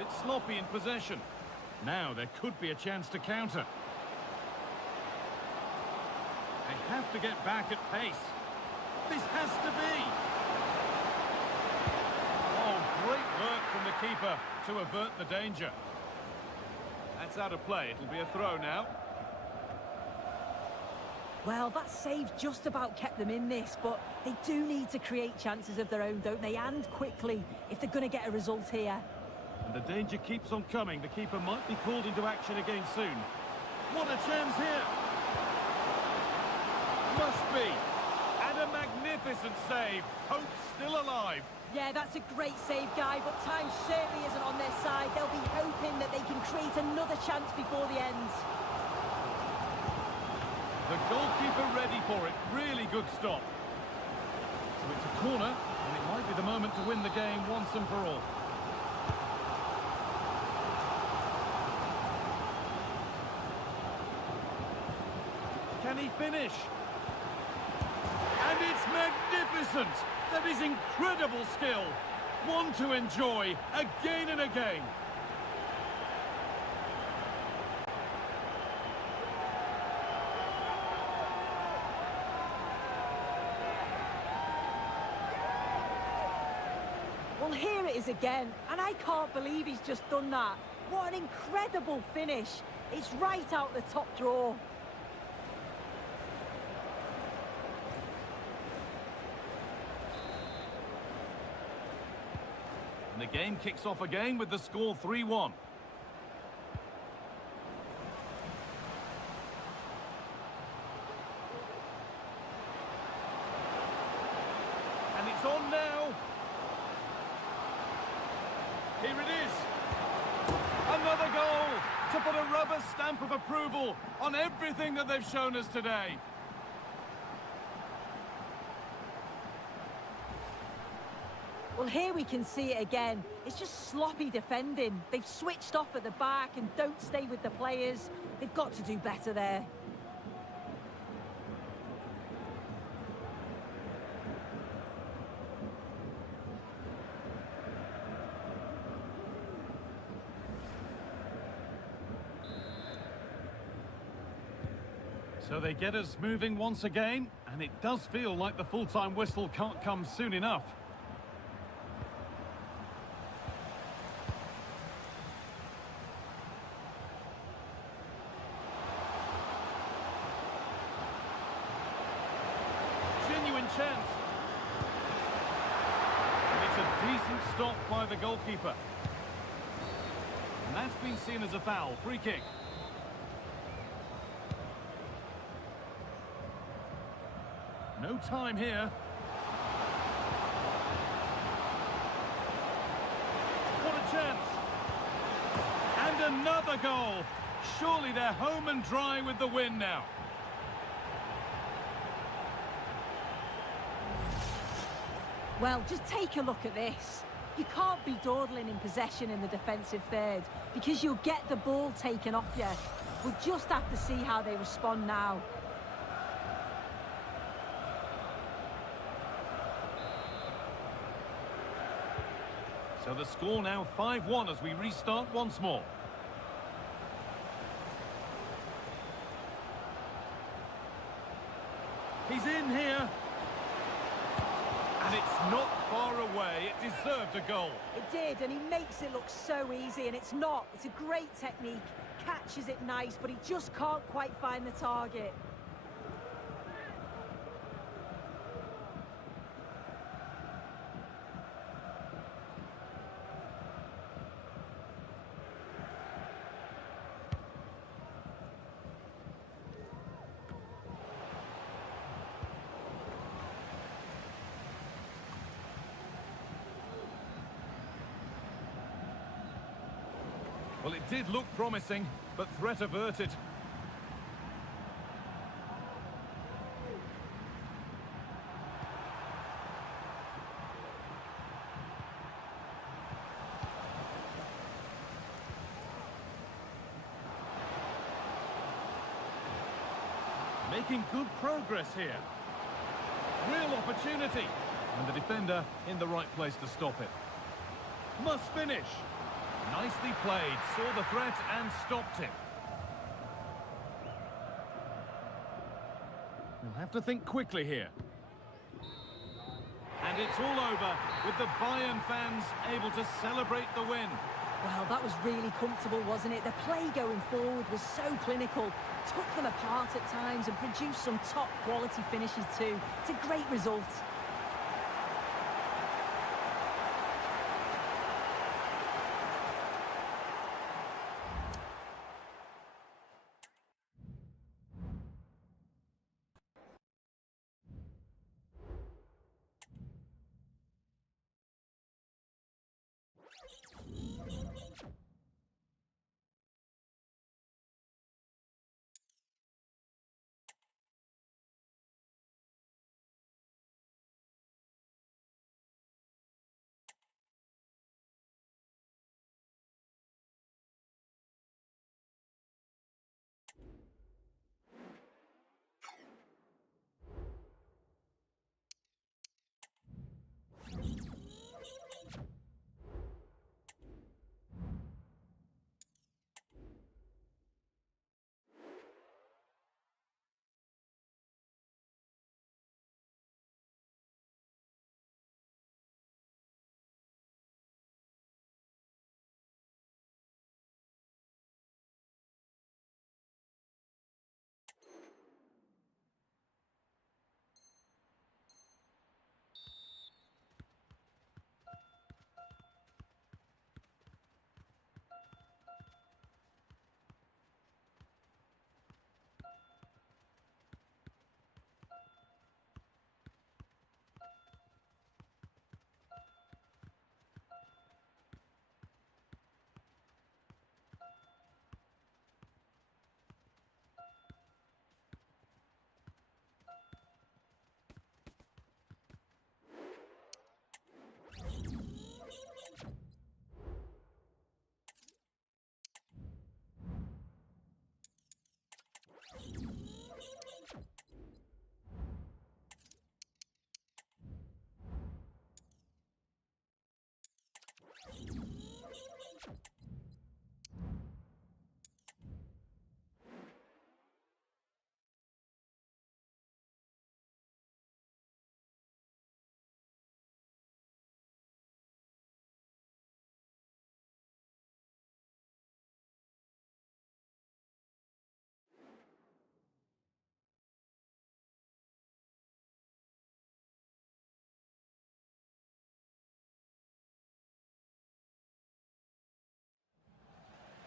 Bit sloppy in possession. Now there could be a chance to counter. They have to get back at pace. This has to be. Oh, great work from the keeper to avert the danger. That's out of play. It'll be a throw now. Well, that save just about kept them in this, but they do need to create chances of their own, don't they? And quickly, if they're going to get a result here. And the danger keeps on coming. The keeper might be called into action again soon. What a chance here! Must be. And a magnificent save. Hope's still alive. Yeah, that's a great save, Guy, but time certainly isn't on their side. They'll be hoping that they can create another chance before the end. The goalkeeper ready for it. Really good stop. So it's a corner, and it might be the moment to win the game once and for all. Can he finish? And it's magnificent! That is incredible skill. One to enjoy again and again. Well, here it is again, and I can't believe he's just done that. What an incredible finish. It's right out the top drawer. And the game kicks off again with the score 3-1. And it's on now. Here it is. Another goal to put a rubber stamp of approval on everything that they've shown us today. Well, here we can see it again. It's just sloppy defending. They've switched off at the back and don't stay with the players. They've got to do better there. So they get us moving once again, and it does feel like the full-time whistle can't come soon enough. Genuine chance. And it's a decent stop by the goalkeeper. And that's been seen as a foul. Free kick. No time here. What a chance. And another goal. Surely they're home and dry with the win now. Well, just take a look at this. You can't be dawdling in possession in the defensive third because you'll get the ball taken off you. We'll just have to see how they respond now. So the score now 5-1 as we restart once more. He's in here. And it's not far away. It deserved a goal. It did, and he makes it look so easy, and it's not. It's a great technique. Catches it nice, but he just can't quite find the target. Well, it did look promising, but threat averted. Making good progress here. Real opportunity. And the defender in the right place to stop it. Must finish. Nicely played, saw the threat and stopped it. You'll have to think quickly here. And it's all over, with the Bayern fans able to celebrate the win. Well, that was really comfortable, wasn't it? The play going forward was so clinical, took them apart at times and produced some top-quality finishes too. It's a great result.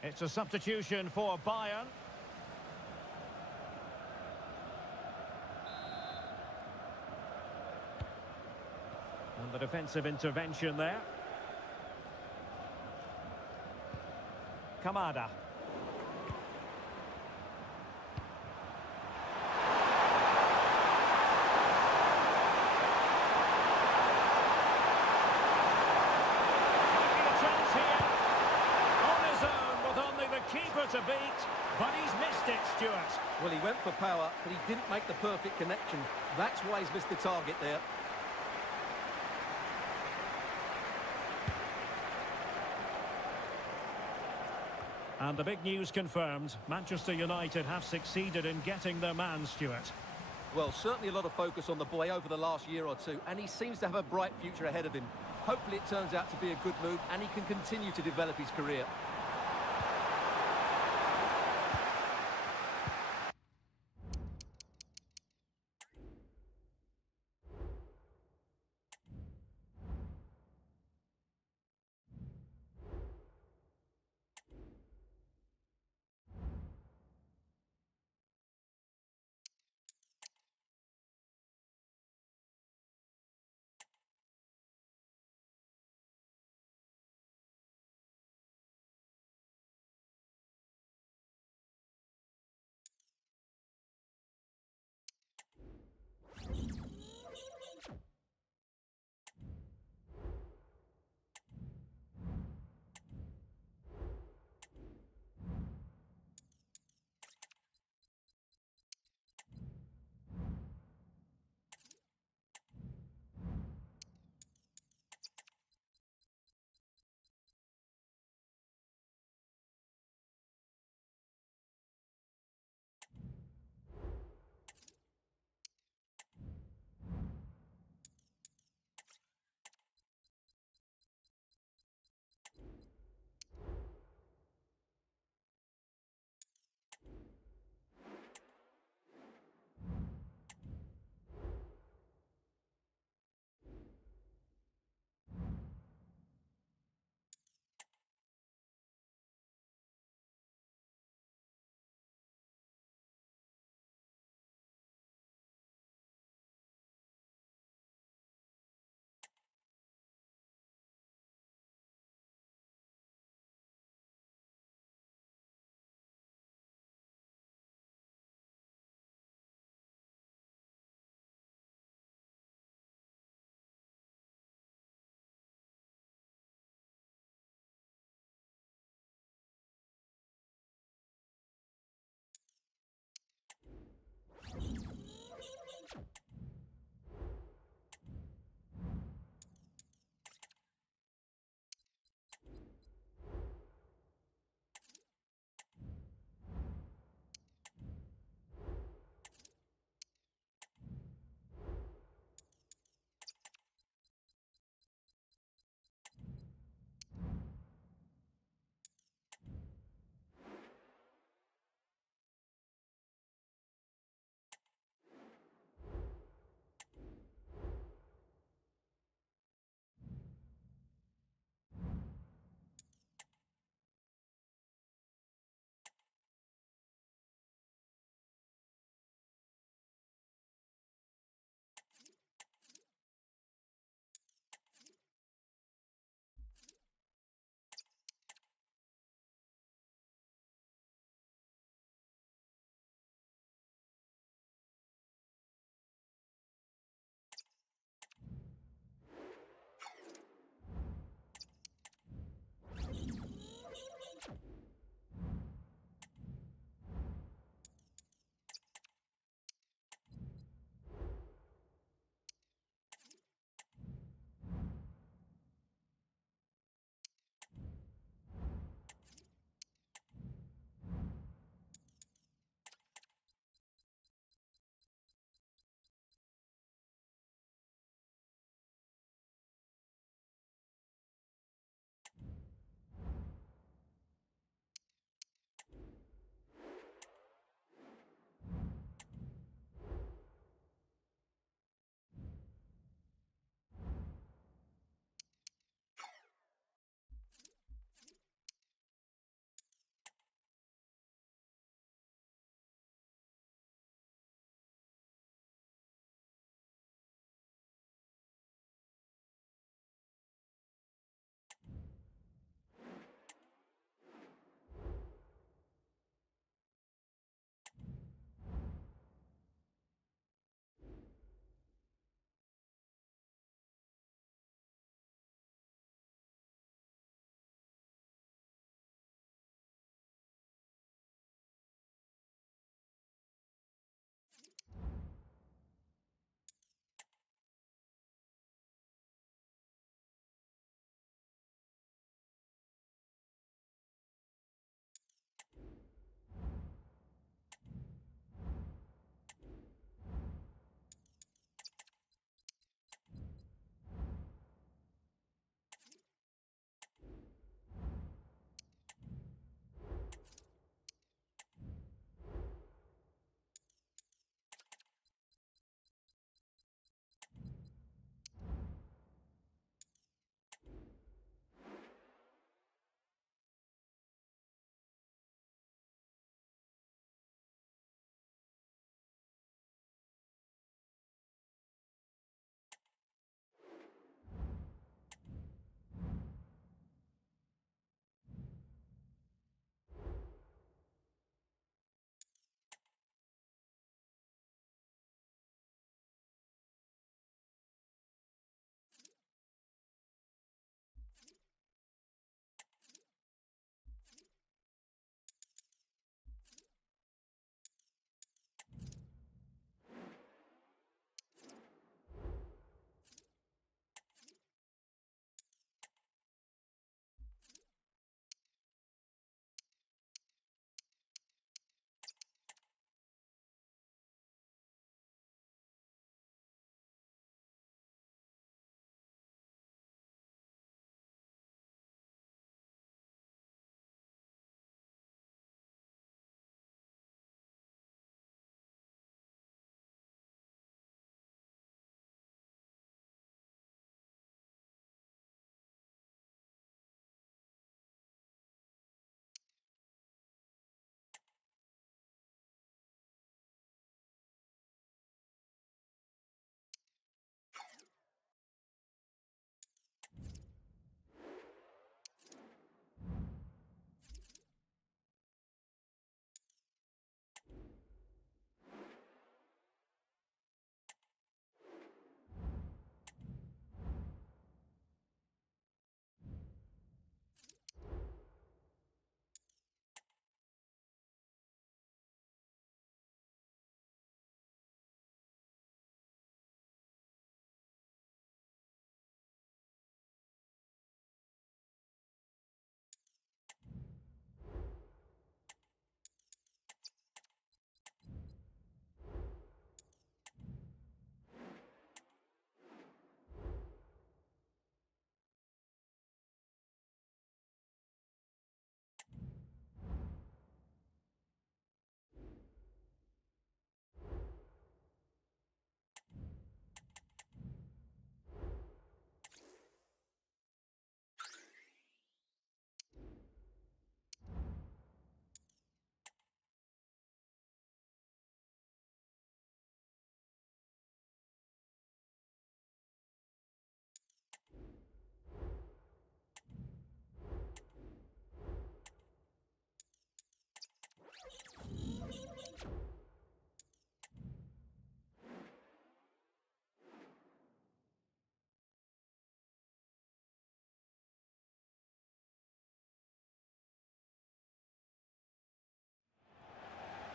It's a substitution for Bayern. And the defensive intervention there. Kamada. Keeper to beat, but he's missed it, Stuart. Well, he went for power, but he didn't make the perfect connection. That's why he's missed the target there. And the big news confirmed. Manchester United have succeeded in getting their man, Stuart. Well, certainly a lot of focus on the boy over the last year or two, and he seems to have a bright future ahead of him. Hopefully it turns out to be a good move, and he can continue to develop his career.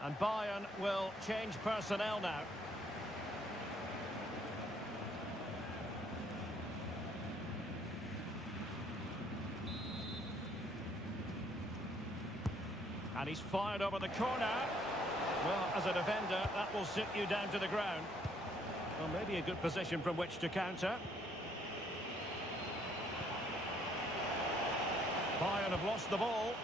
And Bayern will change personnel now. And he's fired over the corner. Well, as a defender, that will sit you down to the ground. Well, maybe a good position from which to counter. Bayern have lost the ball.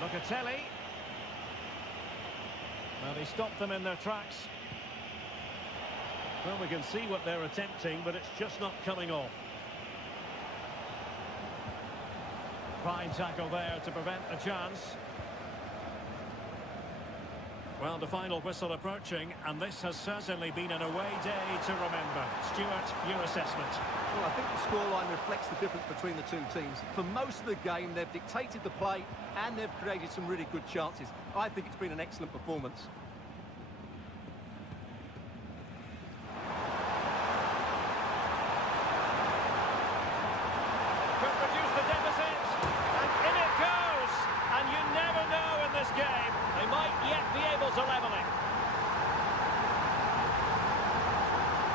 Locatelli. Well, he stopped them in their tracks. Well, we can see what they're attempting, but it's just not coming off. Fine tackle there to prevent the chance. Well, the final whistle approaching, and this has certainly been an away day to remember. Stuart, your assessment? Well, I think the scoreline reflects the difference between the two teams. For most of the game, they've dictated the play, and they've created some really good chances. I think it's been an excellent performance.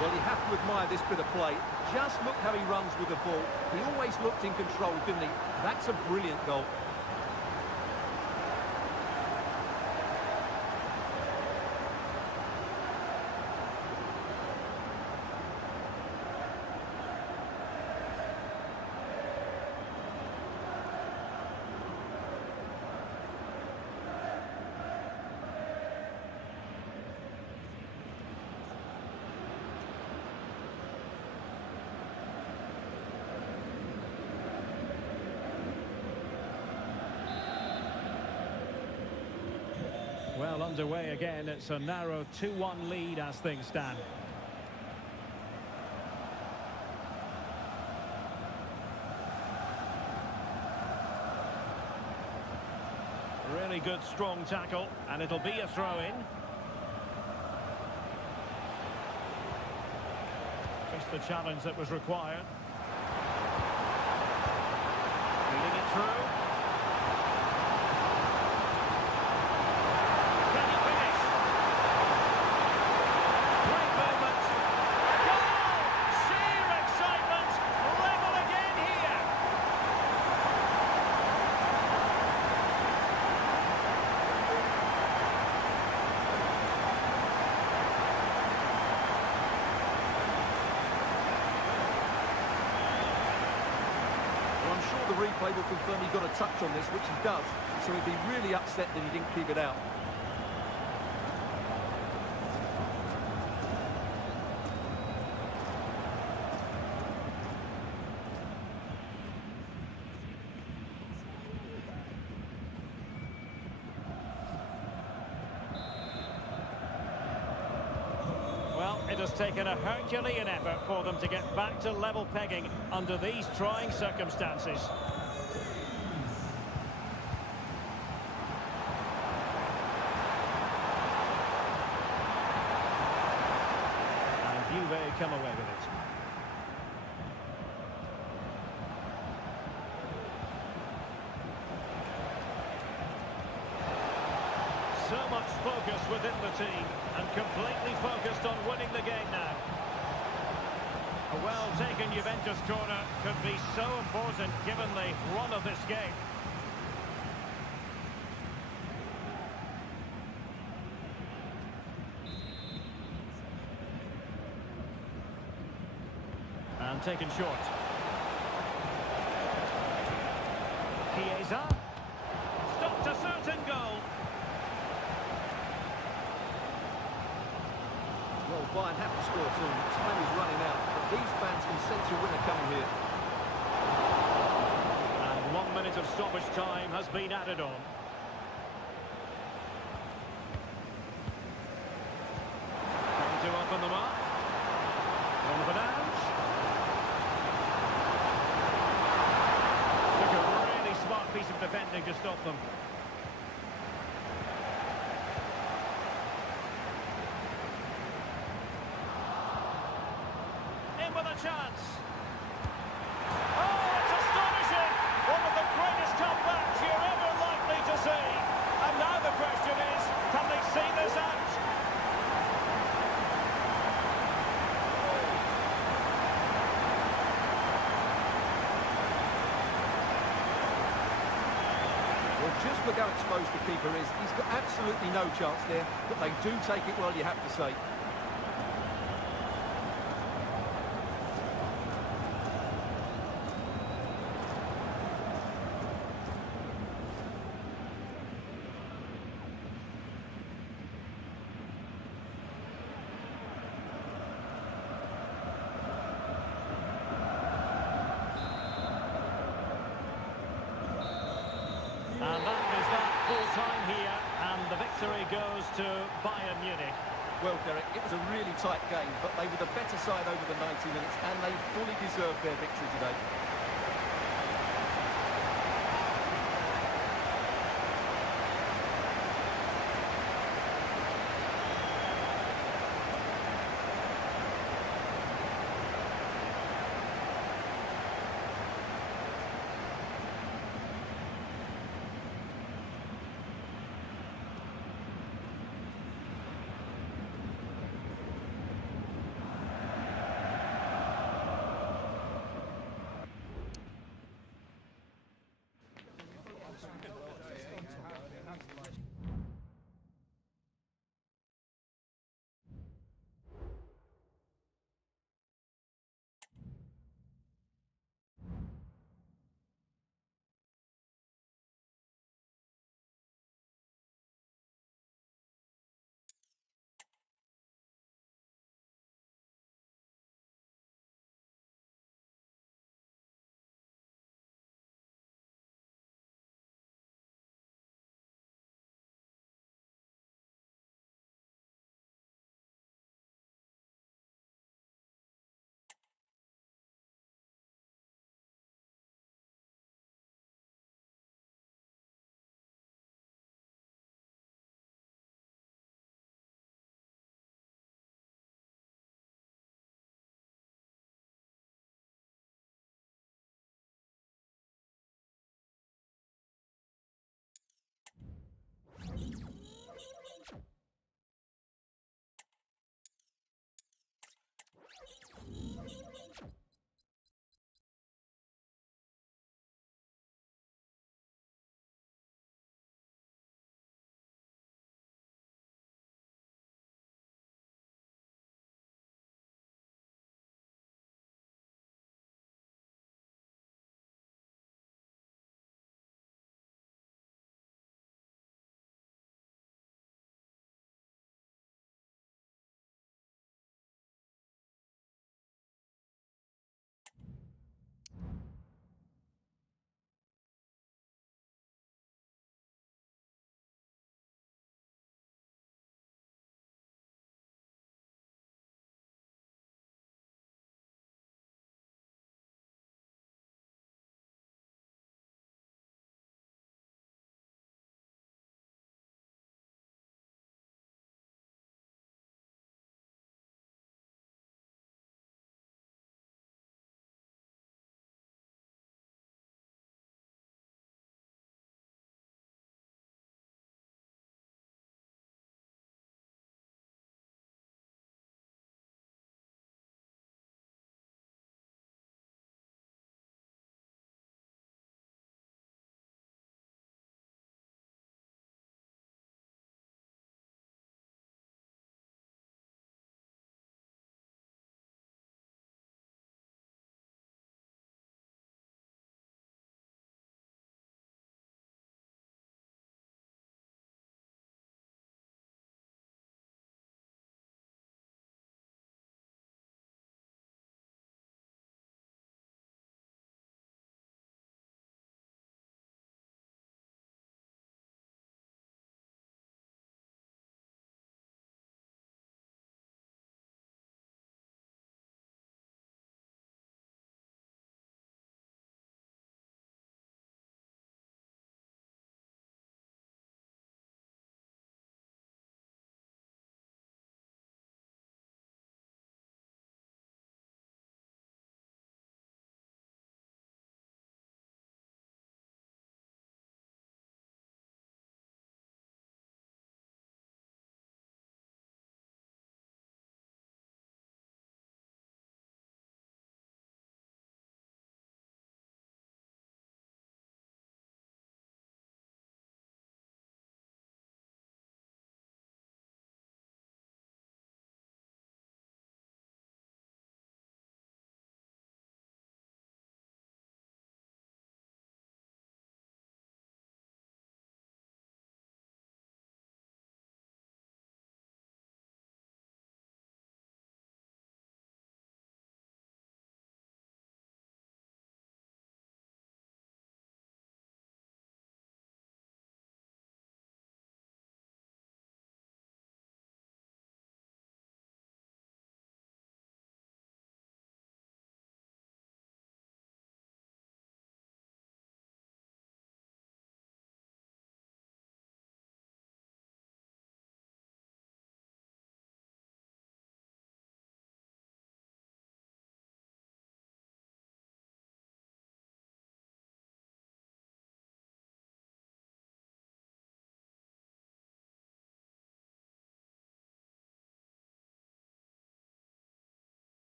Well, you have to admire this bit of play. Just look how he runs with the ball. He always looked in control, didn't he? That's a brilliant goal. Well, underway again. It's a narrow 2-1 lead as things stand. Really good, strong tackle, and it'll be a throw-in. Just the challenge that was required. Feeding it through. The replay will confirm he got a touch on this, which he does, so he'd be really upset that he didn't keep it out. Well, it has taken a Herculean effort for them to get back to level pegging under these trying circumstances. And Juve come away with it. So much focus within the team, and completely focused on winning the game now. A well-taken Juventus corner could be so important given the run of this game. And taken short. Chiesa. Stopped a certain goal. Well, Bayern have to score soon. Time is running out, but these fans can sense a winner coming here. And 1 minute of stoppage time has been added on. Trying to open them up. On the downs. Took a really smart piece of defending to stop them. chance. Oh, it's astonishing! One of the greatest comebacks you're ever likely to see. And now the question is, can they see this out? Well, just look how exposed the keeper is. He's got absolutely no chance there, but they do take it well, you have to say. And that is that full time here, and the victory goes to Bayern Munich. Well, Derek, it was a really tight game, but they were the better side over the 90 minutes, and they fully deserved their victory today.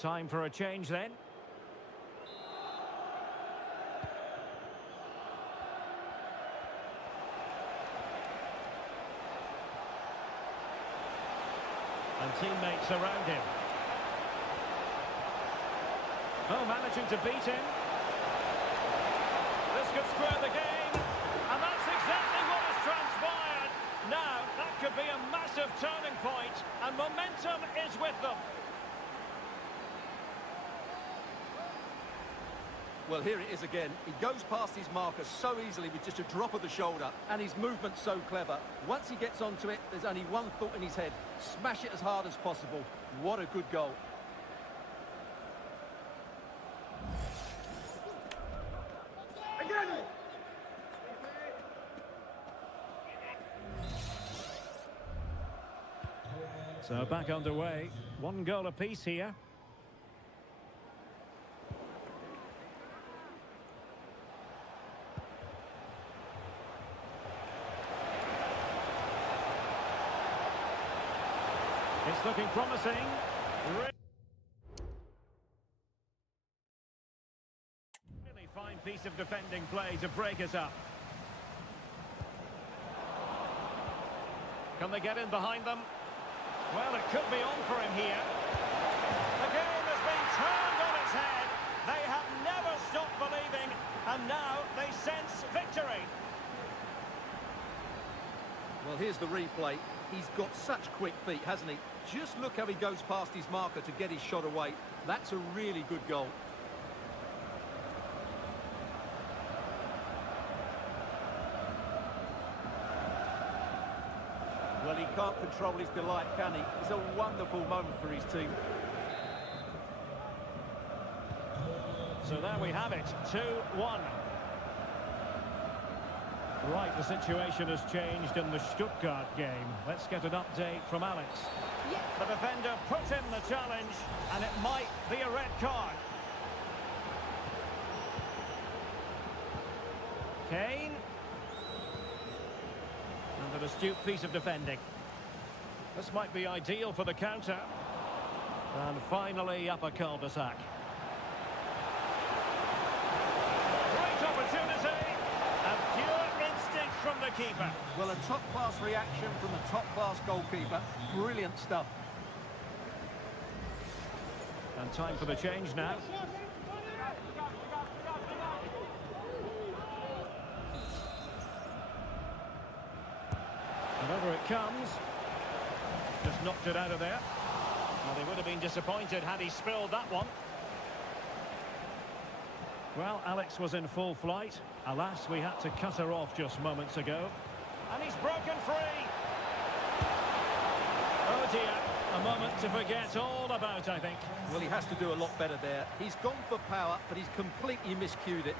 Time for a change then. And teammates around him. Oh, managing to beat him. This could square the game. And that's exactly what has transpired. Now, that could be a massive turning point, and momentum is with them. Well, here it is again. He goes past his marker so easily with just a drop of the shoulder, and his movement's so clever. Once he gets onto it, there's only one thought in his head: smash it as hard as possible. What a good goal. So back underway. One goal apiece here. It's looking promising. Really fine piece of defending play to break us up. Can they get in behind them? Well, it could be on for him here. The game has been turned on its head. They have never stopped believing, and now they sense victory. Well, here's the replay. He's got such quick feet, hasn't he? Just look how he goes past his marker to get his shot away. That's a really good goal. Well, he can't control his delight, can he? It's a wonderful moment for his team. So there we have it, 2-1. Right, the situation has changed in the Stuttgart game. Let's get an update from Alex. The defender put in the challenge, and it might be a red card. Kane. And an astute piece of defending. This might be ideal for the counter. And finally up a cul-de-sac. Great opportunity. And pure instinct from the keeper. Well, a top-class reaction from the top-class goalkeeper. Brilliant stuff. And time for the change now. And over it comes. Just knocked it out of there. Well, they would have been disappointed had he spilled that one. Well, Alex was in full flight. Alas, we had to cut her off just moments ago. And he's broken free. Oh dear, a moment to forget all about, I think. Well, he has to do a lot better there. He's gone for power, but he's completely miscued it.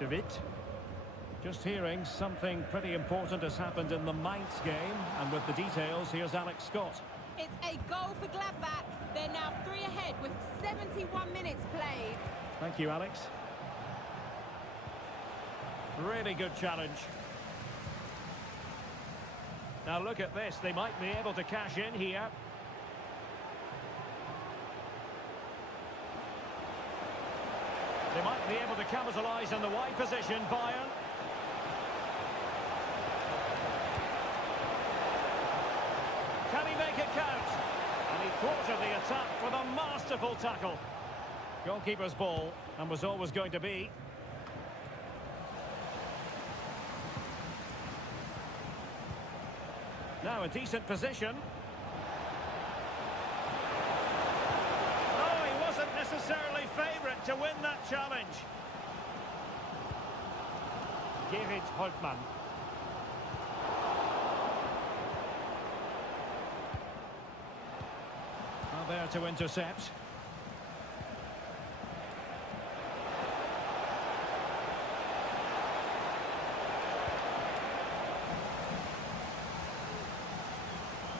David. Just hearing something pretty important has happened in the Mainz game, and with the details, here's Alex Scott. It's a goal for Gladbach. They're now 3 ahead with 71 minutes played. Thank you, Alex. Really good challenge. Now look at this, they might be able to cash in here. They might be able to capitalise on the wide position, Bayern. Can he make it count? And he thwarted the attack with a masterful tackle. Goalkeeper's ball, and was always going to be. Now a decent position. Oh, he wasn't necessarily favourite to win that challenge. Gerrit Holtmann. Well, there to intercept.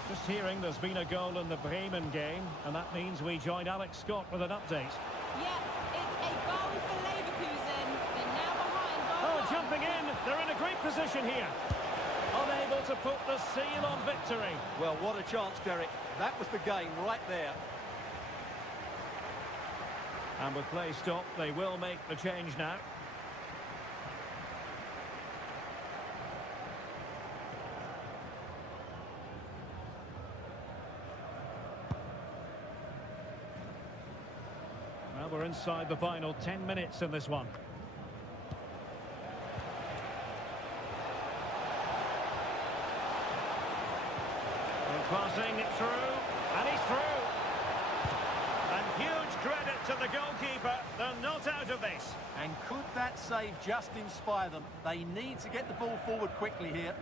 Just hearing there's been a goal in the Bremen game, and that means we join Alex Scott with an update. Yeah, it's a goal for Leverkusen. They're now behind goal Oh, one. jumping in. They're in a great position here. Unable to put the seal on victory. Well, what a chance, Derek. That was the game right there. And with play stopped, they will make the change now. Well, we're inside the final 10 minutes in this one. And passing it through, and he's through. And huge credit to the goalkeeper. They're not out of this. And could that save just inspire them? They need to get the ball forward quickly here.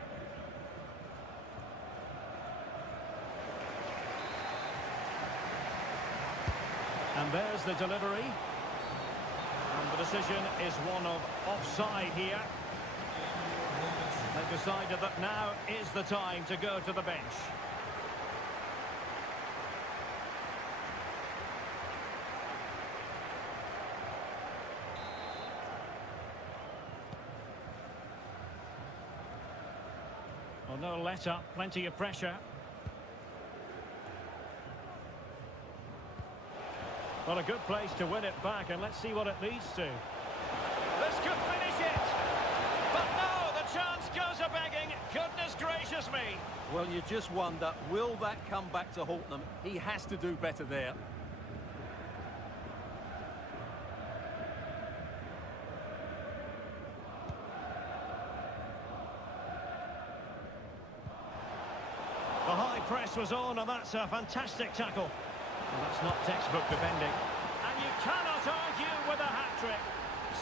And there's the delivery. And the decision is one of offside here. They've decided that now is the time to go to the bench. Well, no let up, plenty of pressure. Well, a good place to win it back, and let's see what it leads to. This could finish it! But no, the chance goes a-begging. Goodness gracious me! Well, you just wonder, will that come back to haunt them? He has to do better there. The high press was on, and that's a fantastic tackle. Well, that's not textbook defending. And you cannot argue with a hat-trick.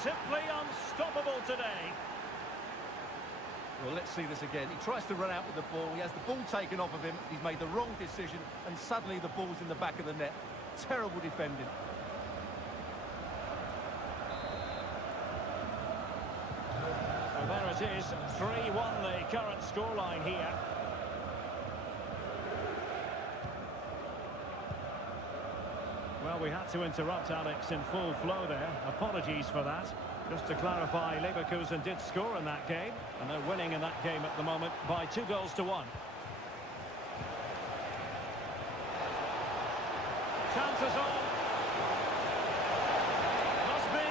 Simply unstoppable today. Well, let's see this again. He tries to run out with the ball. He has the ball taken off of him. He's made the wrong decision, and suddenly the ball's in the back of the net. Terrible defending. So there it is, 3-1 the current scoreline here. Well, we had to interrupt, Alex, in full flow there. Apologies for that. Just to clarify, Leverkusen did score in that game, and they're winning in that game at the moment by 2-1. Chances on. Must be.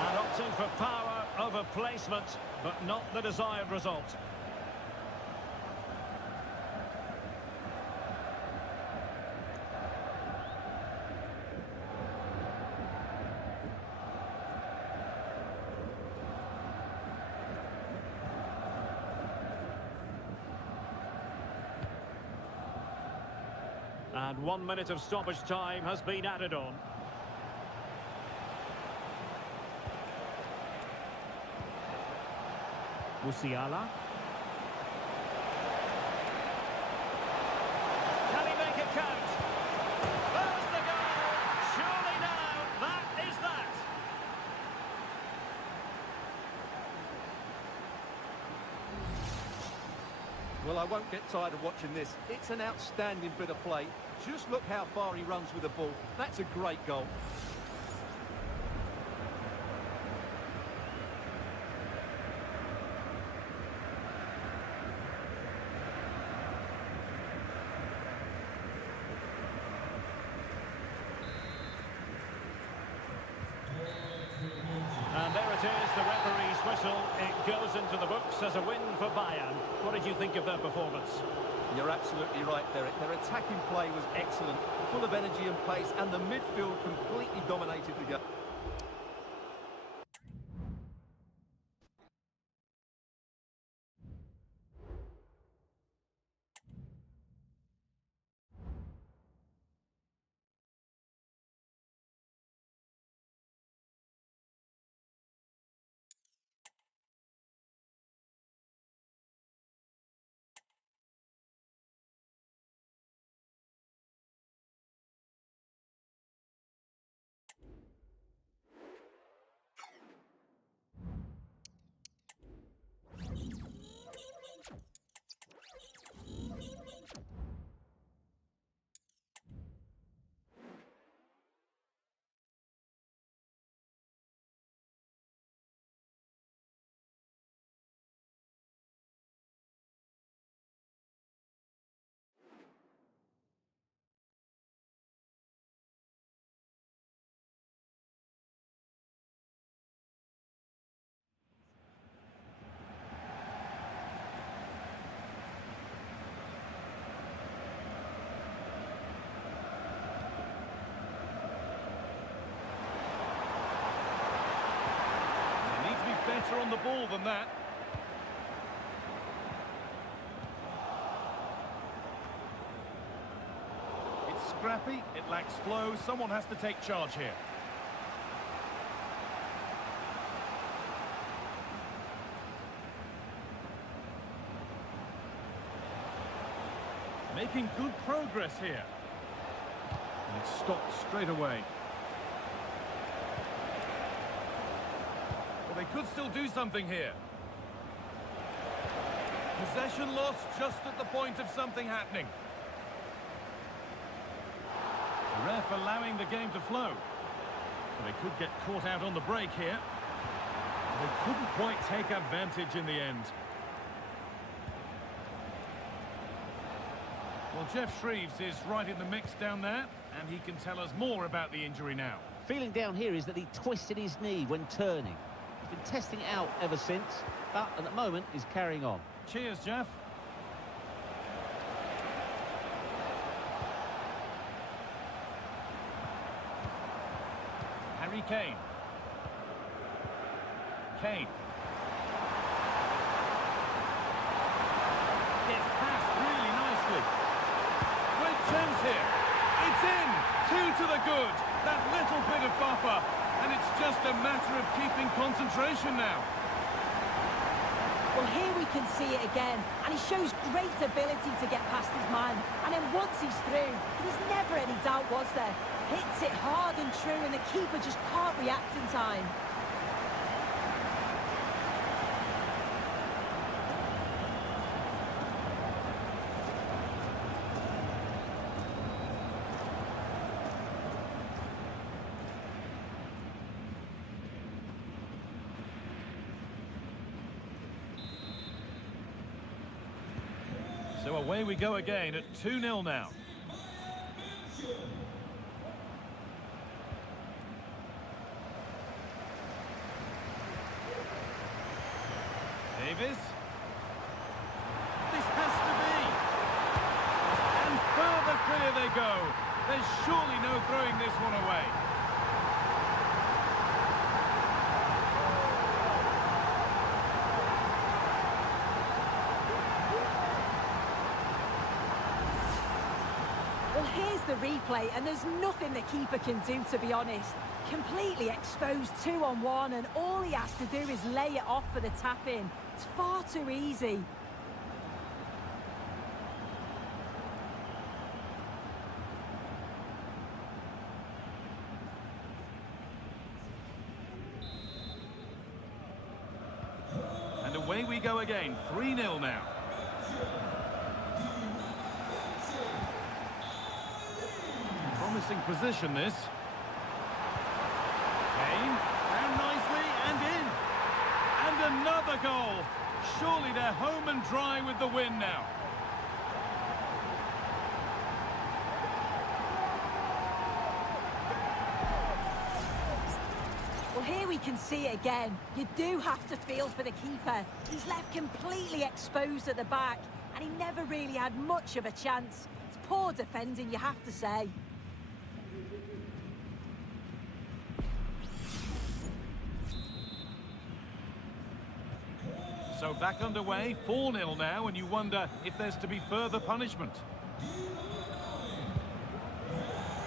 And opting for power over placement, but not the desired result. And 1 minute of stoppage time has been added on. Musiala. Can he make it count? There's the goal! Surely now, that is that! Well, I won't get tired of watching this. It's an outstanding bit of play. Just look how far he runs with the ball. That's a great goal. And there it is, the referee's whistle. It goes into the books as a win for Bayern. What did you think of their performance? You're absolutely right, Derek. Their attacking play was excellent, full of energy and pace, and the midfield completely dominated the game. better on the ball than that. It's scrappy, it lacks flow, someone has to take charge here. Making good progress here. And it's stopped straight away. Well, they could still do something here. Possession lost just at the point of something happening. The ref allowing the game to flow. Well, they could get caught out on the break here. They couldn't quite take advantage in the end. Well, Jeff Shreves is right in the mix down there, and he can tell us more about the injury now. Feeling down here is that he twisted his knee when turning. He's been testing it out ever since, but at the moment he's carrying on. Cheers, Jeff. Harry Kane. Kane. Gets past really nicely. Great chance here. It's in. 2 to the good. That little bit of buffer. And it's just a matter of keeping concentration now. Well, here we can see it again, and he shows great ability to get past his man. And then once he's through, there's never any doubt, was there? Hits it hard and true, and the keeper just can't react in time. So away we go again at 2-0 now. Davis. This has to be. And further clear they go. There's surely no throwing this one away. Well, here's the replay, and there's nothing the keeper can do, to be honest. Completely exposed 2-on-1, and all he has to do is lay it off for the tap-in. It's far too easy. And away we go again, 3-0 now. Promising position, this. Kane, down nicely and in. And another goal. Surely they're home and dry with the win now. Well, here we can see it again. You do have to feel for the keeper. He's left completely exposed at the back, and he never really had much of a chance. It's poor defending, you have to say. So back underway, 4-0 now, and you wonder if there's to be further punishment.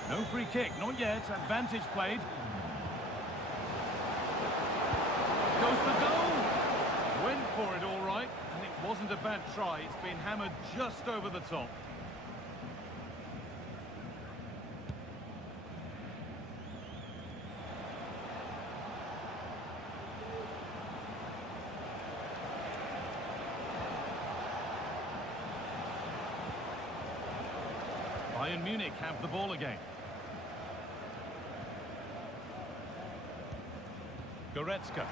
No free kick, not yet. Advantage played. Goes for goal. Went for it all right, and it wasn't a bad try. It's been hammered just over the top. Bayern Munich have the ball again. Goretzka.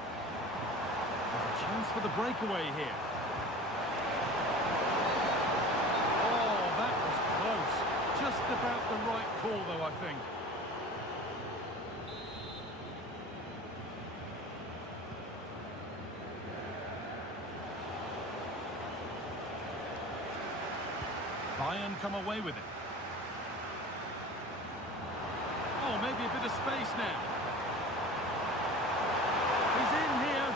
There's a chance for the breakaway here. Oh, that was close. Just about the right call, though, I think. Bayern come away with it. Oh, maybe a bit of space now. He's in here.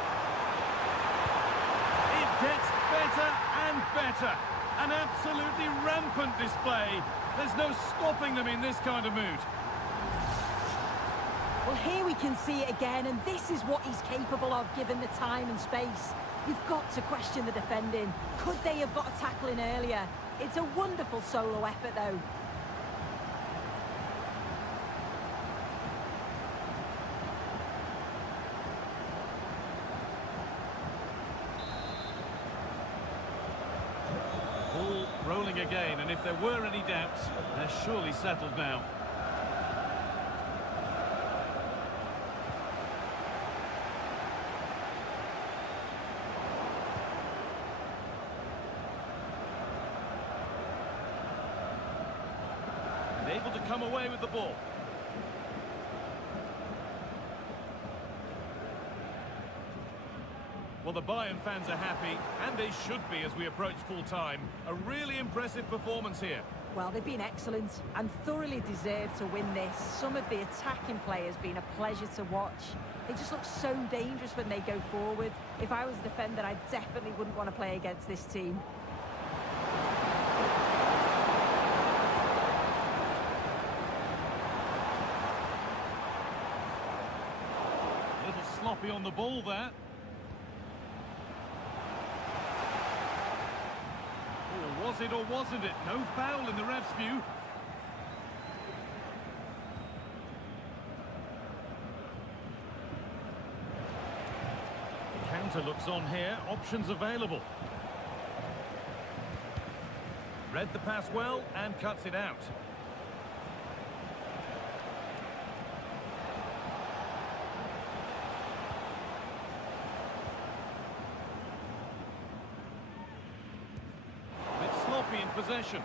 better. An absolutely rampant display. There's no stopping them in this kind of mood. Well, here we can see it again, and this is what he's capable of given the time and space. You've got to question the defending. Could they have got a tackle in earlier? It's a wonderful solo effort, though. Ball rolling again, and if there were any doubts, they're surely settled now. Able to come away with the ball. Well, the Bayern fans are happy, and they should be as we approach full time. A really impressive performance here. Well, they've been excellent and thoroughly deserved to win this. Some of the attacking play has been a pleasure to watch. They just look so dangerous when they go forward. If I was a defender, I definitely wouldn't want to play against this team. Sloppy on the ball there. Oh, was it or wasn't it? No foul in the ref's view. The counter looks on here. Options available. Read the pass well and cuts it out. In possession.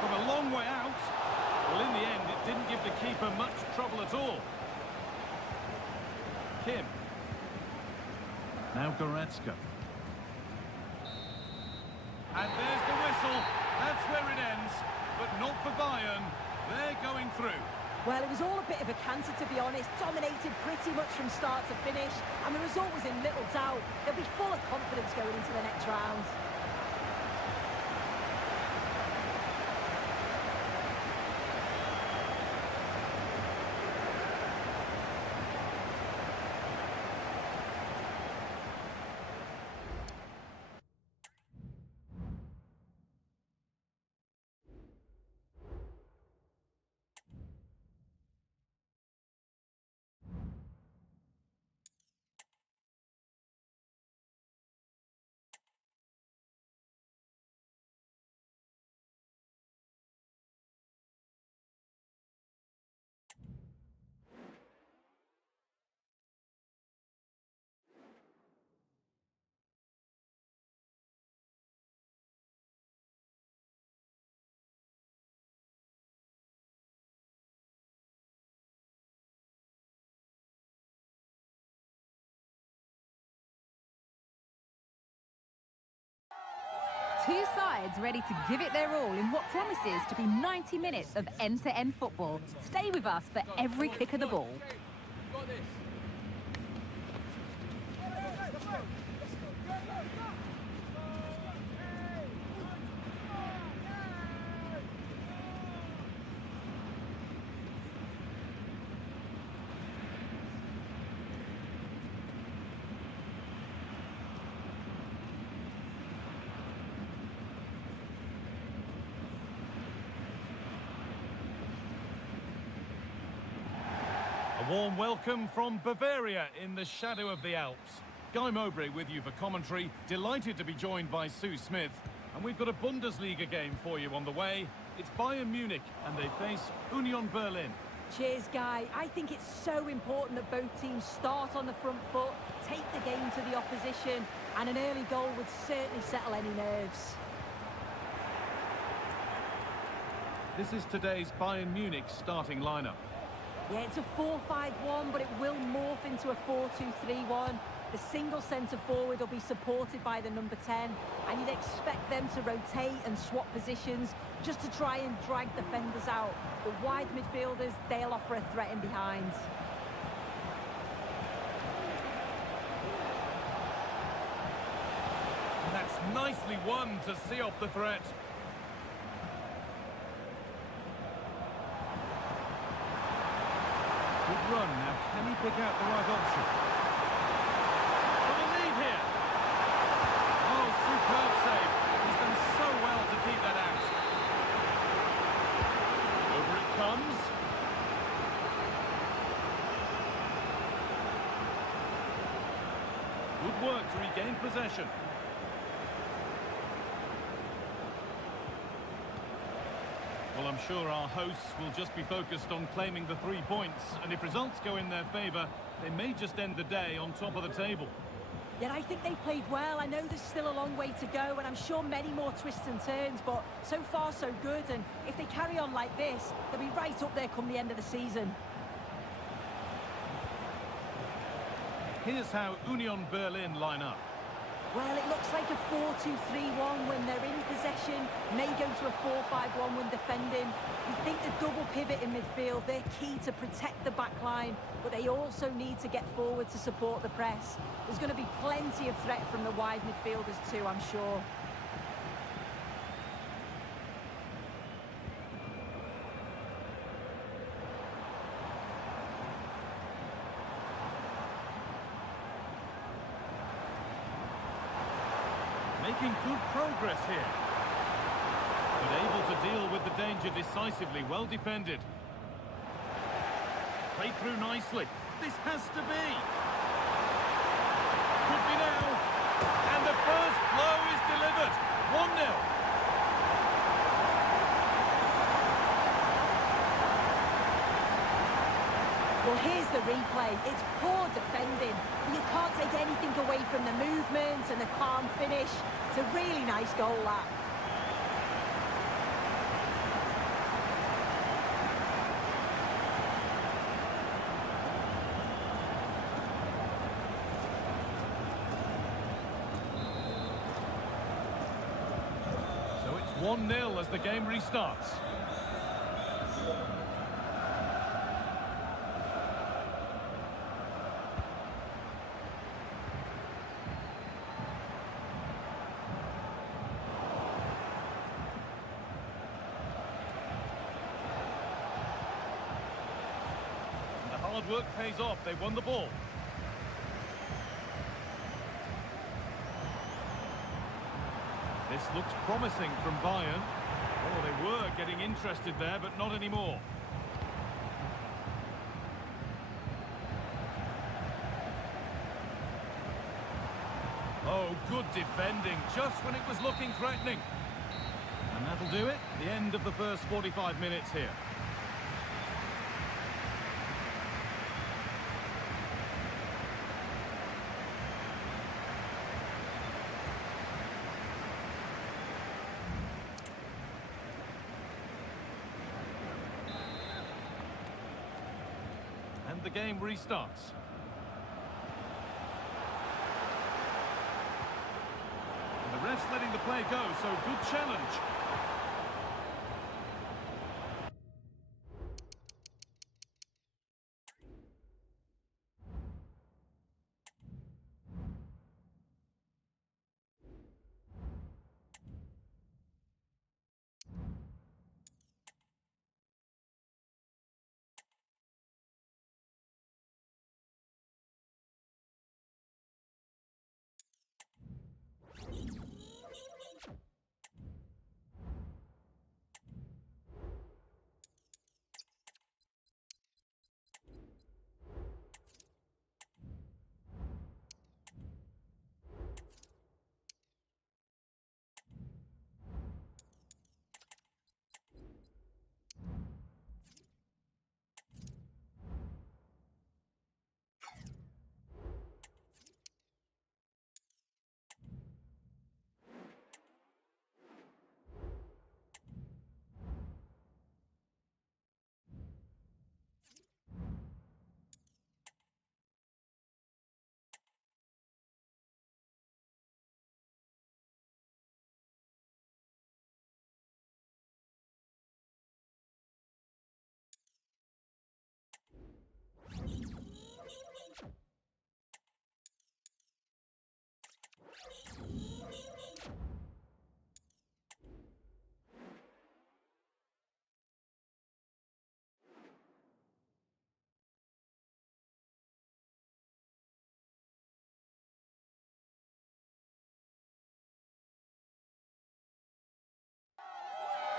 From a long way out. Well, in the end, it didn't give the keeper much trouble at all. Kim. Now Goretzka. And there's the whistle. That's where it ends. But not for Bayern. They're going through. Well, it was all a bit of a canter, to be honest. Dominated pretty much from start to finish. And the result was in little doubt. They'll be full of confidence going into the next round. Two sides ready to give it their all in what promises to be 90 minutes of end-to-end football. Stay with us for every kick of the ball. A warm welcome from Bavaria in the shadow of the Alps. Guy Mowbray with you for commentary. Delighted to be joined by Sue Smith. And we've got a Bundesliga game for you on the way. It's Bayern Munich and they face Union Berlin. Cheers, Guy. I think it's so important that both teams start on the front foot, take the game to the opposition, and an early goal would certainly settle any nerves. This is today's Bayern Munich starting lineup. Yeah, it's a 4-5-1, but it will morph into a 4-2-3-1. The single centre-forward will be supported by the number 10, and you'd expect them to rotate and swap positions just to try and drag defenders out. The wide midfielders, they'll offer a threat in behind. That's nicely won to see off the threat. Good run. Now, can he pick out the right option? Got a lead here. Oh, superb save. He's done so well to keep that out. Over it comes. Good work to regain possession. Well, I'm sure our hosts will just be focused on claiming the 3 points, and if results go in their favour, they may just end the day on top of the table. Yeah, I think they've played well. I know there's still a long way to go, and I'm sure many more twists and turns, but so far so good, and if they carry on like this, they'll be right up there come the end of the season. Here's how Union Berlin line up. Well, it looks like a 4-2-3-1 when they're in possession, may go to a 4-5-1 when defending. You think the double pivot in midfield, they're key to protect the back line, but they also need to get forward to support the press. There's going to be plenty of threat from the wide midfielders too, I'm sure. Making good progress here. But able to deal with the danger decisively, well defended. Played through nicely. This has to be. Could be now. And the first blow is delivered. 1-0. Well, here's the replay. It's poor defending. You can't take anything away from the movement and the calm finish. It's a really nice goal, that. So it's 1-0 as the game restarts. Hard work pays off. They won the ball. This looks promising from Bayern. Oh, they were getting interested there, but not anymore. Oh, good defending, just when it was looking threatening. And that'll do it. The end of the first 45 minutes here. And the game restarts. And the ref's letting the play go, so good challenge.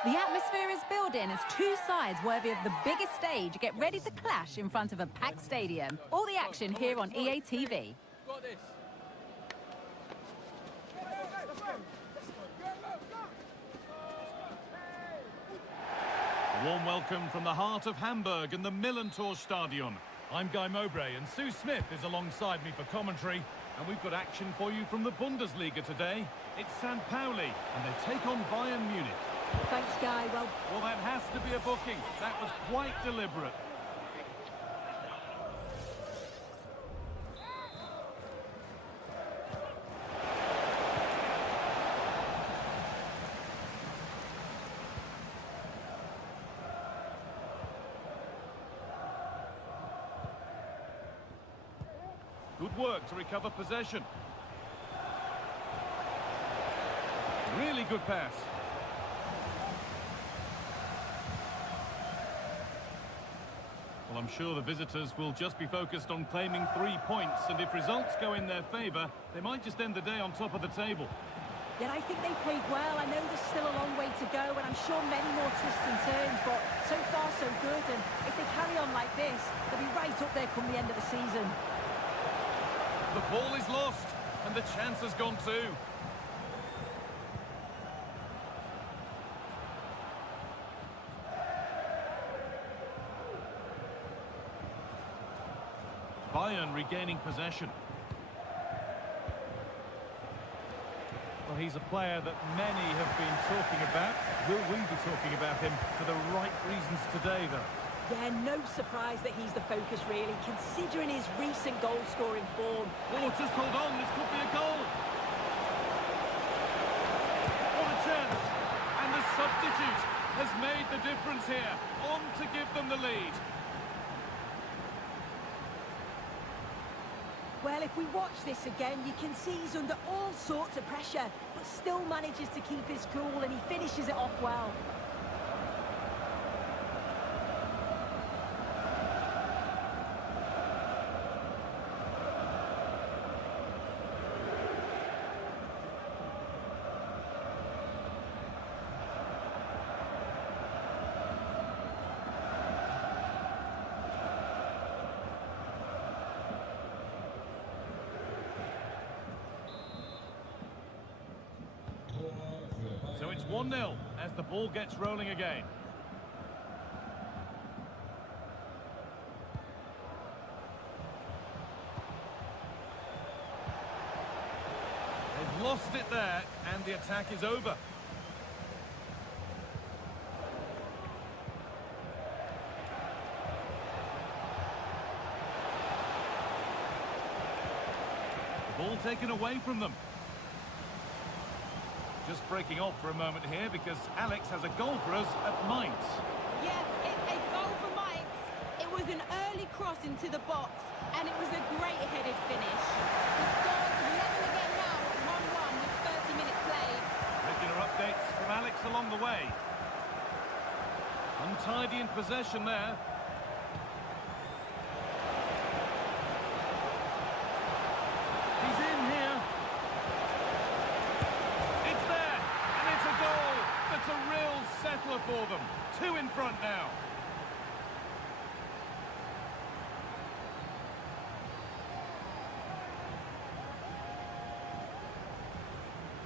The atmosphere is building as two sides worthy of the biggest stage get ready to clash in front of a packed stadium. All the action here on EA TV. A warm welcome from the heart of Hamburg and the Millantor Stadion. I'm Guy Mowbray and Sue Smith is alongside me for commentary. And we've got action for you from the Bundesliga today. It's St. Pauli and they take on Bayern Munich. Thanks, Guy. Well, that has to be a booking. That was quite deliberate. Good work to recover possession. Really good pass. Well, I'm sure the visitors will just be focused on claiming 3 points, and if results go in their favour, they might just end the day on top of the table. yeah, I think they've played well. I know there's still a long way to go, and I'm sure many more twists and turns, but so far so good, and if they carry on like this, they'll be right up there come the end of the season. The ball is lost, and the chance has gone too. Bayern regaining possession. Well, he's a player that many have been talking about. Will we be talking about him for the right reasons today, though? Yeah, no surprise that he's the focus, really, considering his recent goal-scoring form. Oh, just hold on, this could be a goal. What a chance. And the substitute has made the difference here, on to give them the lead. Well, if we watch this again, you can see he's under all sorts of pressure, but still manages to keep his cool, and he finishes it off well. So it's 1-0 as the ball gets rolling again. They've lost it there, and the attack is over. The ball taken away from them. Just breaking off for a moment here because Alex has a goal for us at Mainz. Yeah, it's a goal for Mainz. It was an early cross into the box, and it was a great headed finish. The score is level again now at 1-1 with 30 minutes played. Regular updates from Alex along the way. Untidy in possession there. He's in here. It's there, and it's a goal. That's a real settler for them. 2 in front now.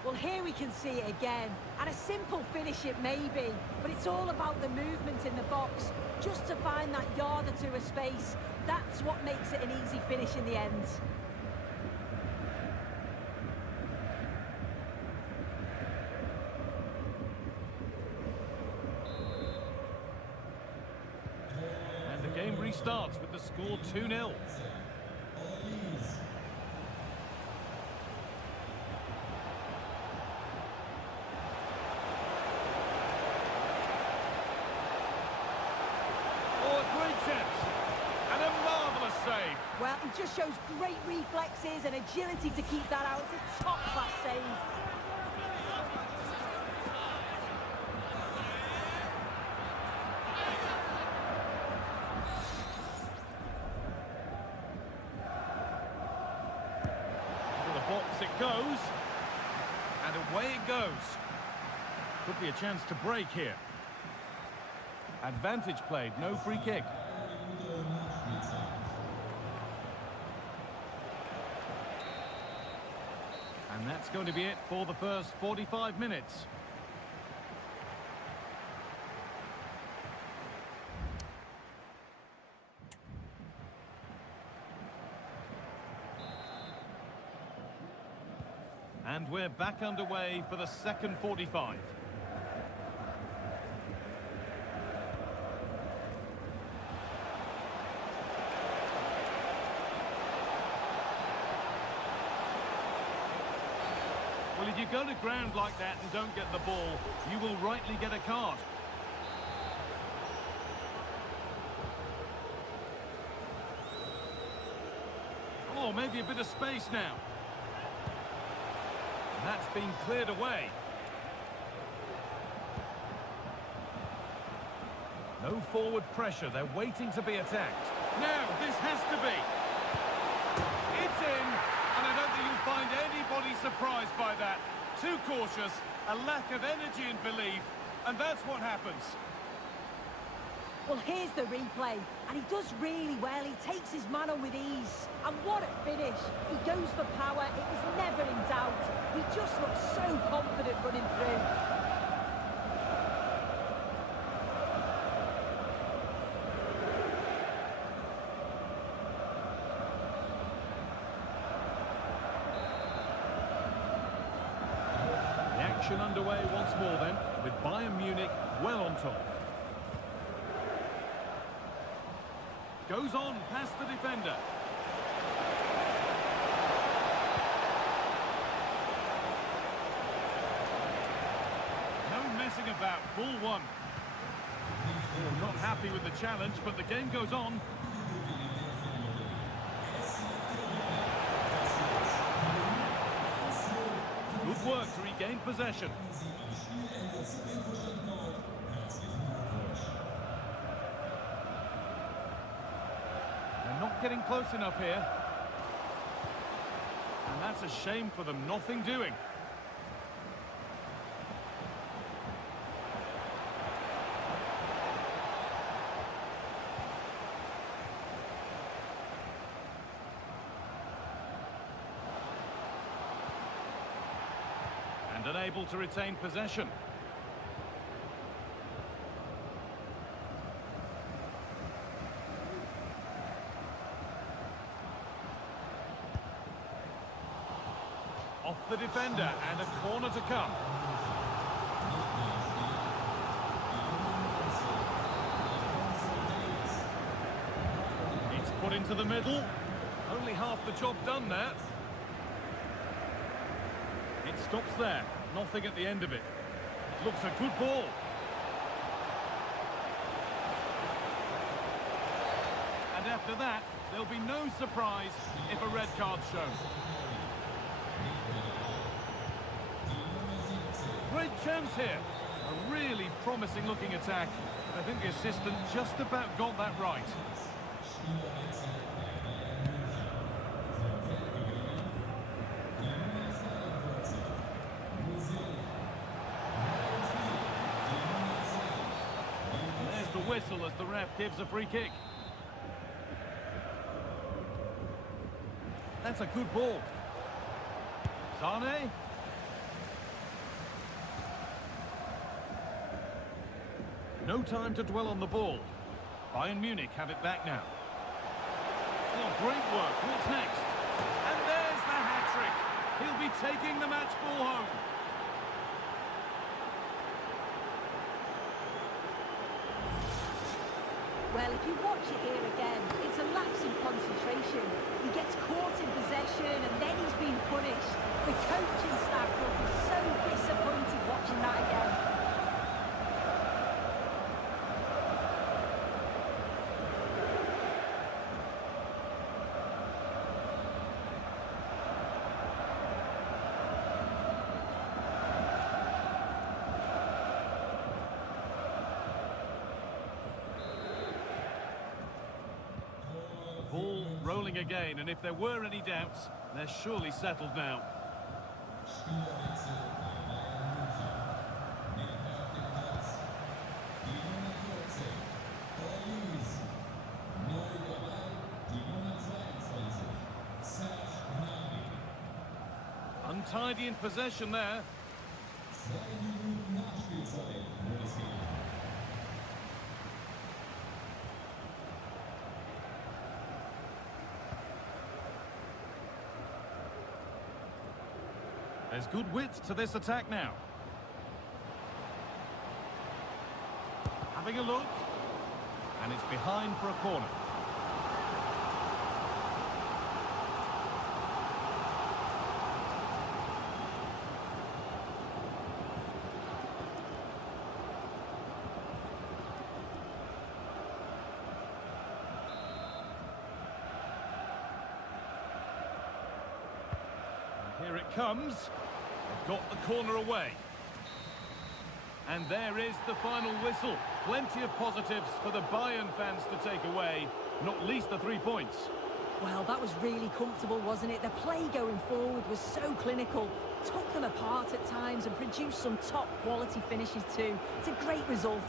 Well, here we can see it again, and a simple finish it may be, but it's all about the movement in the box, just to find that yard or two of space. That's what makes it an easy finish in the end. And the game restarts with the score 2-0. And a marvellous save. Well, it just shows great reflexes and agility to keep that out. It's a top-class save. To the box it goes. And away it goes. Could be a chance to break here. Advantage played, no free kick. And that's going to be it for the first 45 minutes. And we're back underway for the second 45. Well, if you go to ground like that and don't get the ball, you will rightly get a card. Oh, maybe a bit of space now. That's been cleared away. No forward pressure, they're waiting to be attacked. Now, this has to be. It's in, and I don't think you'll find anybody surprised by that. Too cautious, a lack of energy and belief, and that's what happens. Well, here's the replay, and he does really well. He takes his man on with ease. And what a finish. He goes for power. It was never in doubt. He just looks so confident running through. The action underway once more then, with Bayern Munich well on top. Goes on past the defender. No messing about, ball one. Oh, not happy with the challenge, but the game goes on. Good work to regain possession. Not getting close enough here. And that's a shame for them, nothing doing. And unable to retain possession. Off the defender, and a corner to come. It's put into the middle. Only half the job done there. It stops there. Nothing at the end of it. Looks a good ball. And after that, there'll be no surprise if a red card's shown. Great chance here. A really promising looking attack. I think the assistant just about got that right. There's the whistle as the ref gives a free kick. That's a good ball. Sane. No time to dwell on the ball. Bayern Munich have it back now. Oh, great work. What's next? And there's the hat-trick. He'll be taking the match ball home. Well, if you watch it here again, it's a lapse in concentration. He gets caught in possession and then he's been punished. The coaching staff will be so disappointed watching that again. Ball rolling again, and if there were any doubts, they're surely settled now. Untidy in possession there. There's good width to this attack now. Having a look. And it's behind for a corner. Here it comes. They've got the corner away. And there is the final whistle. Plenty of positives for the Bayern fans to take away, not least the 3 points. Well, that was really comfortable, wasn't it? The play going forward was so clinical, took them apart at times and produced some top-quality finishes too. It's a great result.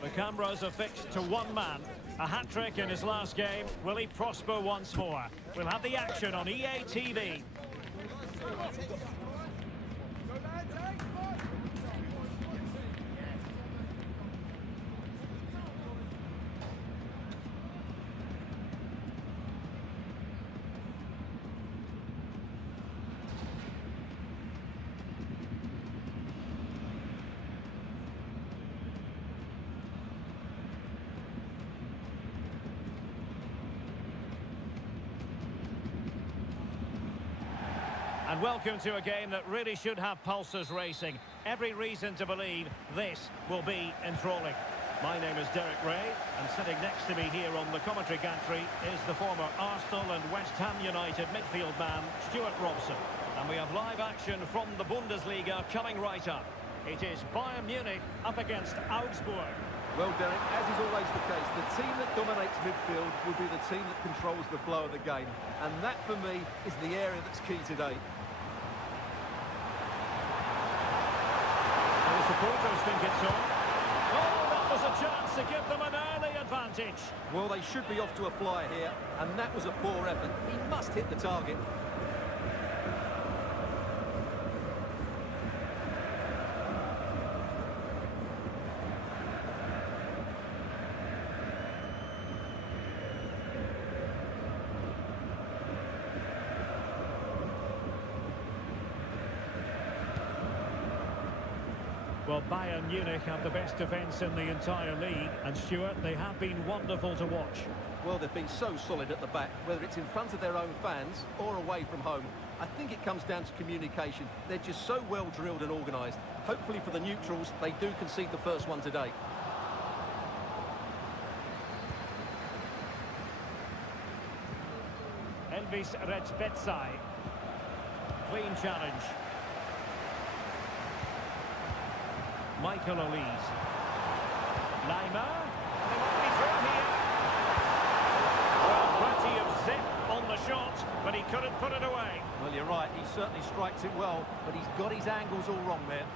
The cameras are fixed to one man. A hat-trick in his last game. Will he prosper once more? We'll have the action on EA TV. And welcome to a game that really should have pulses racing. Every reason to believe this will be enthralling. My name is Derek Ray, and sitting next to me here on the commentary gantry is the former Arsenal and West Ham United midfield man, Stuart Robson. And we have live action from the Bundesliga coming right up. It is Bayern Munich up against Augsburg. Well, Derek, as is always the case, the team that dominates midfield will be the team that controls the flow of the game. And that, for me, is the area that's key today. The supporters think it's on. Oh, that was a chance to give them an advantage. Well, they should be off to a flyer here, and that was a poor effort. He must hit the target. Well, Bayern Munich have the best defence in the entire league, and Stuart, they have been wonderful to watch. Well, they've been so solid at the back, whether it's in front of their own fans or away from home. I think it comes down to communication. They're just so well drilled and organised. Hopefully for the neutrals, they do concede the first one today. Elvis Rečbecaj. Clean challenge. Michael Olise. Neymar. They might be through here. Well, plenty of zip on the shot, but he couldn't put it away. Well, you're right. He certainly strikes it well, but he's got his angles all wrong there.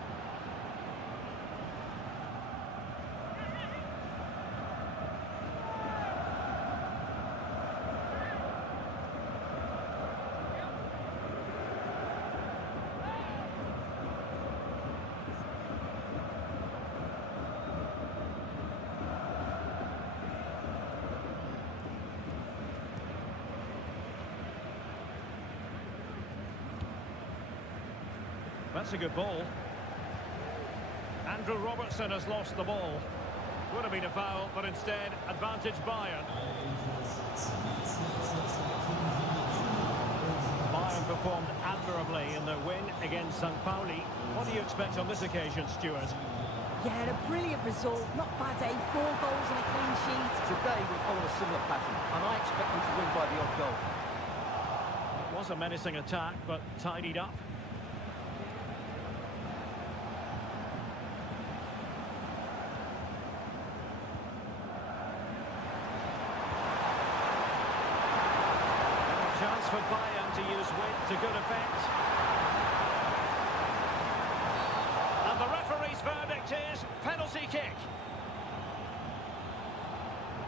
That's a good ball. Andrew Robertson has lost the ball. Would have been a foul, but instead, advantage Bayern. Bayern performed admirably in their win against St. Pauli. What do you expect on this occasion, Stuart? Yeah, a brilliant result. Not bad, eh? 4 goals and a clean sheet. Today we'll follow a similar pattern, and I expect them to win by the odd goal. It was a menacing attack, but tidied up. Chance for Bayern to use width to good effect. And the referee's verdict is penalty kick.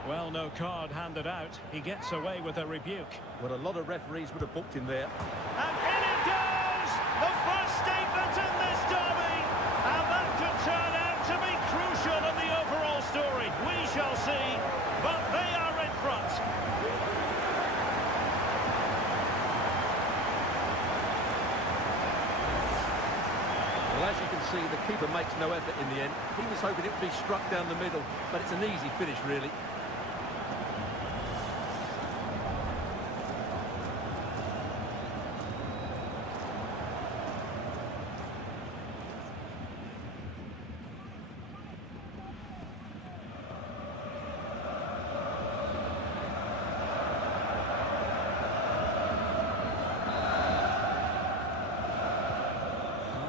Well, no card handed out. He gets away with a rebuke. Well, a lot of referees would have booked him there. And in it goes! The first statement in this derby! And that could turn out to be crucial in the overall story. We shall see, but they are in front. Well, as you can see, the keeper makes no effort in the end. He was hoping it would be struck down the middle, but it's an easy finish, really.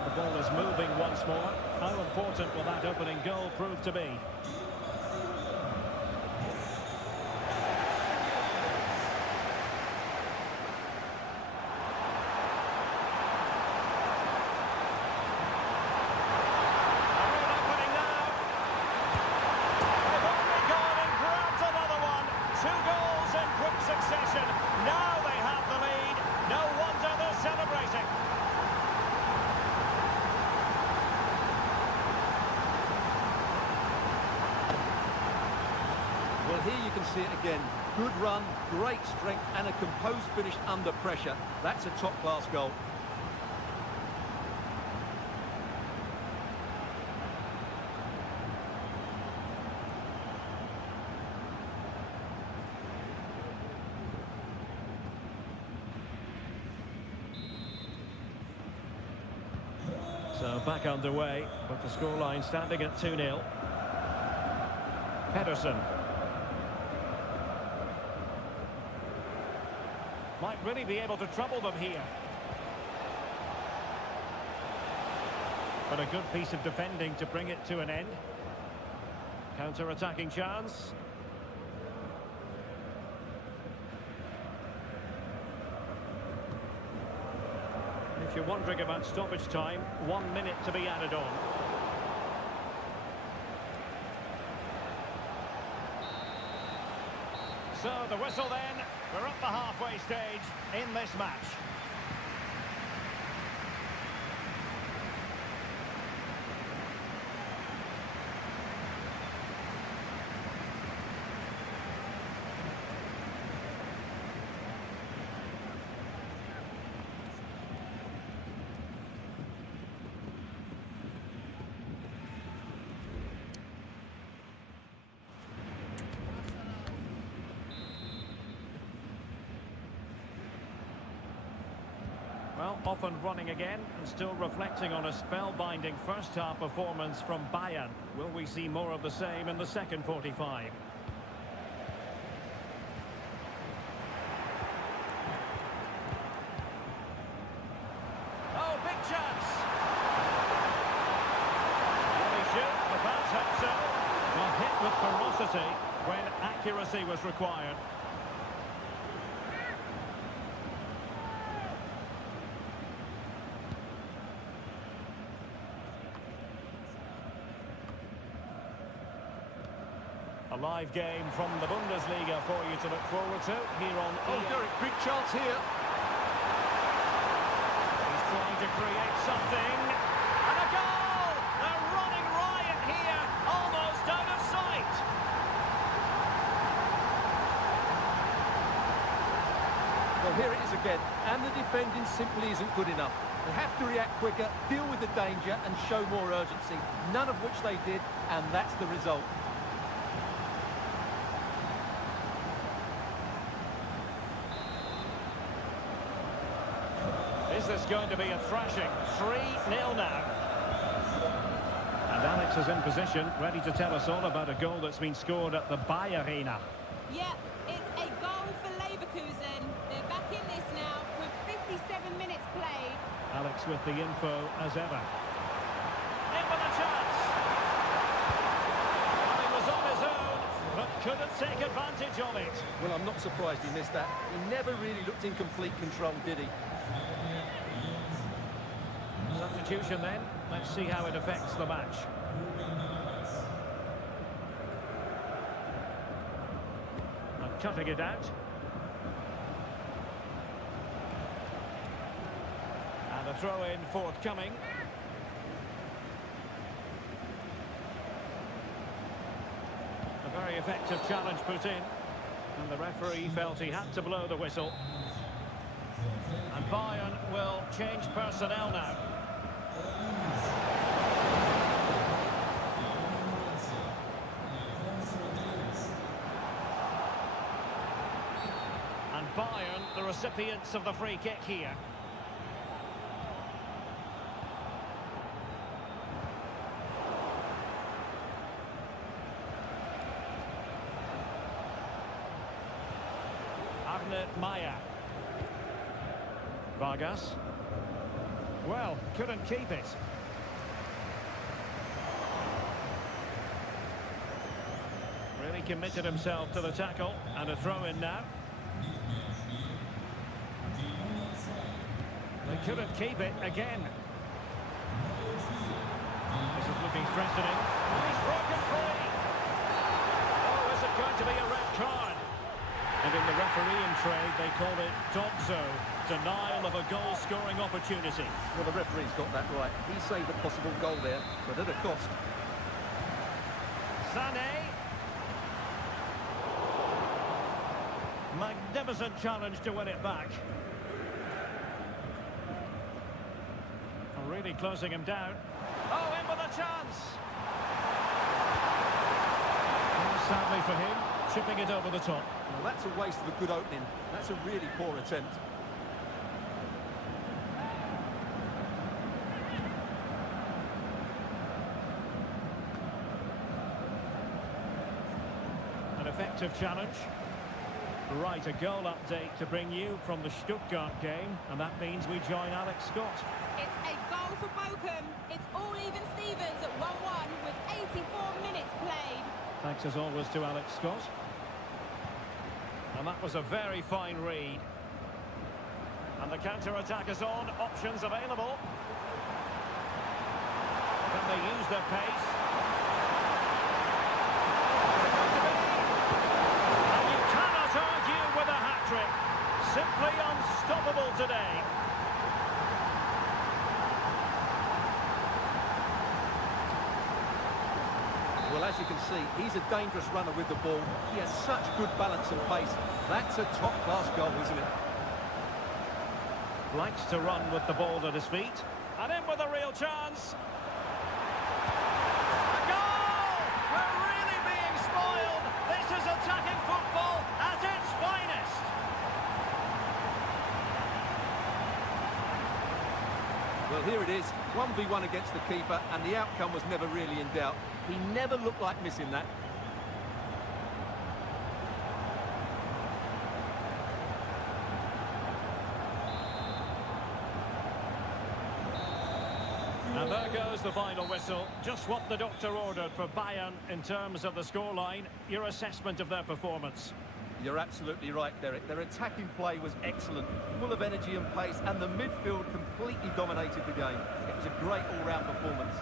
The ball is moving once more. How important will that opening goal prove to be? Well, here you can see it again. Good run, great strength, and a composed finish under pressure. That's a top-class goal. So back underway, but the scoreline standing at 2-0. Pedersen. Might really be able to trouble them here. But a good piece of defending to bring it to an end. Counter-attacking chance. If you're wondering about stoppage time, 1 minute to be added on. So the whistle then, we're at the halfway stage in this match. Well, off and running again, and still reflecting on a spellbinding first-half performance from Bayern. Will we see more of the same in the second 45? Oh, big chance! Will he shoot? The pass hope so. Well, hit with ferocity when accuracy was required. A live game from the Bundesliga for you to look forward to here on Derek, big chance here. He's trying to create something. And a goal! They're running riot here, almost out of sight. Well, here it is again, and the defending simply isn't good enough. They have to react quicker, deal with the danger, and show more urgency. None of which they did, and that's the result. Is this going to be a thrashing? 3-0 now. And Alex is in position, ready to tell us all about a goal that's been scored at the Bayer Arena. Yeah, it's a goal for Leverkusen. They're back in this now with 57 minutes played. Alex with the info as ever. In with a chance. Well, he was on his own, but couldn't take advantage of it. Well, I'm not surprised he missed that. He never really looked in complete control, did he? Substitution then. Let's see how it affects the match. And cutting it out. And a throw-in forthcoming. A very effective challenge put in. And the referee felt he had to blow the whistle. And Bayern will change personnel now. And Bayern, the recipients of the free kick here. Maya. Vargas. Well, couldn't keep it. Really committed himself to the tackle, and a throw-in now. They couldn't keep it again. This is looking threatening. He's broken free. Oh, is it going to be a red card? And in the refereeing trade, they call it dogzo, denial of a goal-scoring opportunity. Well, the referee's got that right. He saved a possible goal there, but at a cost. Sané. Magnificent challenge to win it back. Really closing him down. Oh, in with a chance! And sadly for him, chipping it over the top. Well, that's a waste of a good opening. That's a really poor attempt. An effective challenge. Right, a goal update to bring you from the Stuttgart game, and that means we join Alex Scott. It's a goal for Bochum. It's all even Stevens at 1-1 with 84 minutes played. Thanks as always to Alex Scott. And that was a very fine read. And the counter-attack is on, options available. Can they use their pace? And you cannot as you can see, he's a dangerous runner with the ball. He has such good balance and pace. That's a top-class goal, isn't it? Likes to run with the ball at his feet. And in with a real chance. A goal! We're really being spoiled. This is attacking football at its finest. Well, here it is, 1v1 against the keeper, and the outcome was never really in doubt. He never looked like missing that. And there goes the final whistle. Just what the doctor ordered for Bayern in terms of the scoreline. Your assessment of their performance. You're absolutely right, Derek. Their attacking play was excellent, full of energy and pace, and the midfield completely dominated the game. It was a great all-round performance.